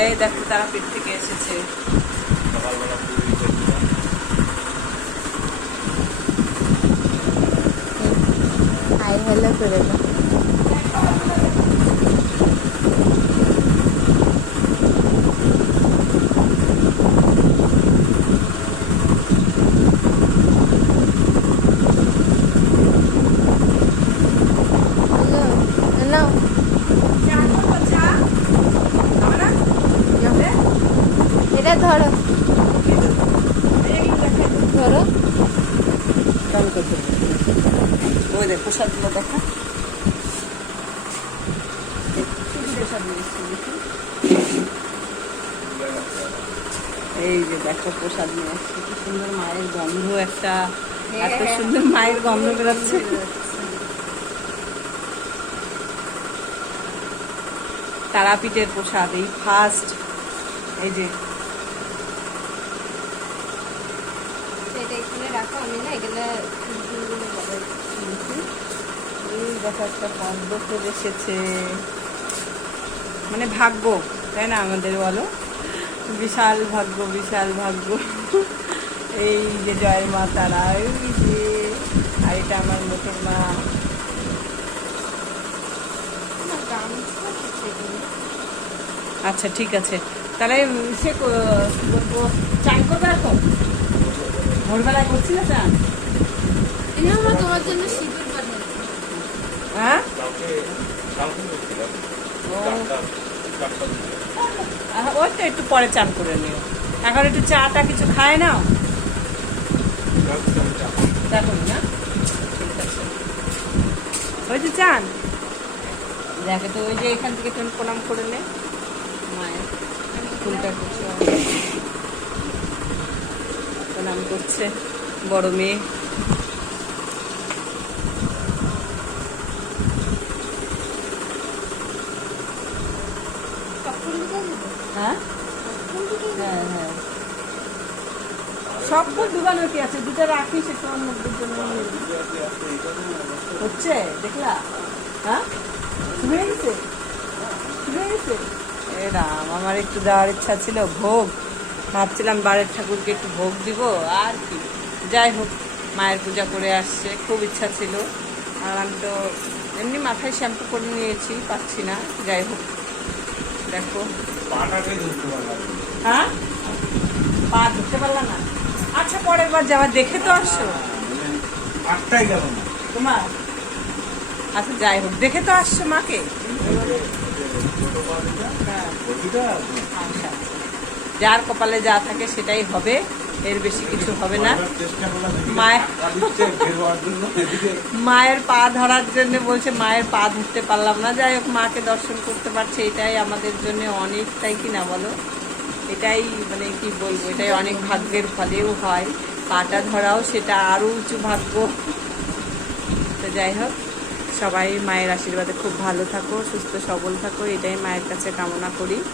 এই দেখো তারা পেট থেকে এসেছে। হাই হ্যালো করে দাও হ্যালো এটা ধরো। ধরো। ওই দেখ প্রসাদগুলো দেখা। প্রসাদ নিয়ে এসেছি, দেখি। এই যে দেখো প্রসাদ নিয়ে আসছে কি সুন্দর মায়ের গন্ধ একটা এত সুন্দর মায়ের গন্ধ বেরোচ্ছে। তারাপীঠের প্রসাদ এই ফার্স্ট এই যে এখানে রাখো, আমি না এগুলো একটা এসেছে। মানে ভাগ্য, তাই না আমাদের বলো? বিশাল ভাগ্য বিশাল ভাগ্য। এই যে জয়ের মা, তারা, এই যে, আর এটা আমার মোটর মা। আচ্ছা ঠিক আছে। তাহলে সে কি বলব চান করবে এখন? ভোরবেলায় করছি না চান এই আমরা তোমার জন্য সিঁদুর বানিয়েছি। হ্যাঁ? ওই তো একটু পরে চান করে নিও। এখন একটু চাটা কিছু খায় না? দেখো না। ঠিক আছে ওই যে চান? দেখে তো ওই যে এখান থেকে তুমি প্রণাম করে নে। মায়ের ফুলটা কিছু প্রণাম করছে বড় মেয়ে। হ্যাঁ? হ্যাঁ হ্যাঁ। সব ফুল ডুবানো কি আছে? দুটো রাখিস একটু মুখের জন্য হচ্ছে? দেখলা? হ্যাঁ? হয়ে গেছে? হয়ে গেছে? এ রাম, আমার একটু দেওয়ার ইচ্ছা ছিল। ভোগ। ভাবছিলাম বাড়ির ঠাকুরকে একটু ভোগ দিব আর কি। যাই হোক মায়ের পূজা করে আসছে খুব ইচ্ছা ছিল। আর আমি তো এমনি মাথায় শ্যাম্পু করে নিয়েছি পাচ্ছি না। যাই হোক দেখো। হ্যাঁ? পা ধরতে পারলাম না? আচ্ছা পরের বার যাওয়ার দেখে তো আসছো। আটটাই গেল তোমার? আচ্ছা যাই হোক দেখে তো আসছো মাকে। হ্যাঁ। আচ্ছা। যার কপালে যা থাকে সেটাই হবে, এর বেশি কিছু হবে না। মায়ের- মায়ের পা ধরার জন্য বলছে, মায়ের পা ধরতে পারলাম না। যাই হোক, মাকে দর্শন করতে পারছে, এটাই আমাদের জন্য অনেকটাই কি না বলো? এটাই মানে কি বলব, এটাই অনেক ভাগ্যের ফলেও হয়। পাটা ধরাও সেটা আরও উঁচু ভাগ্য। তো যাই হোক, সবাই মায়ের আশীর্বাদে খুব ভালো থাকো, সুস্থ সবল থাকো, এটাই মায়ের কাছে কামনা করি।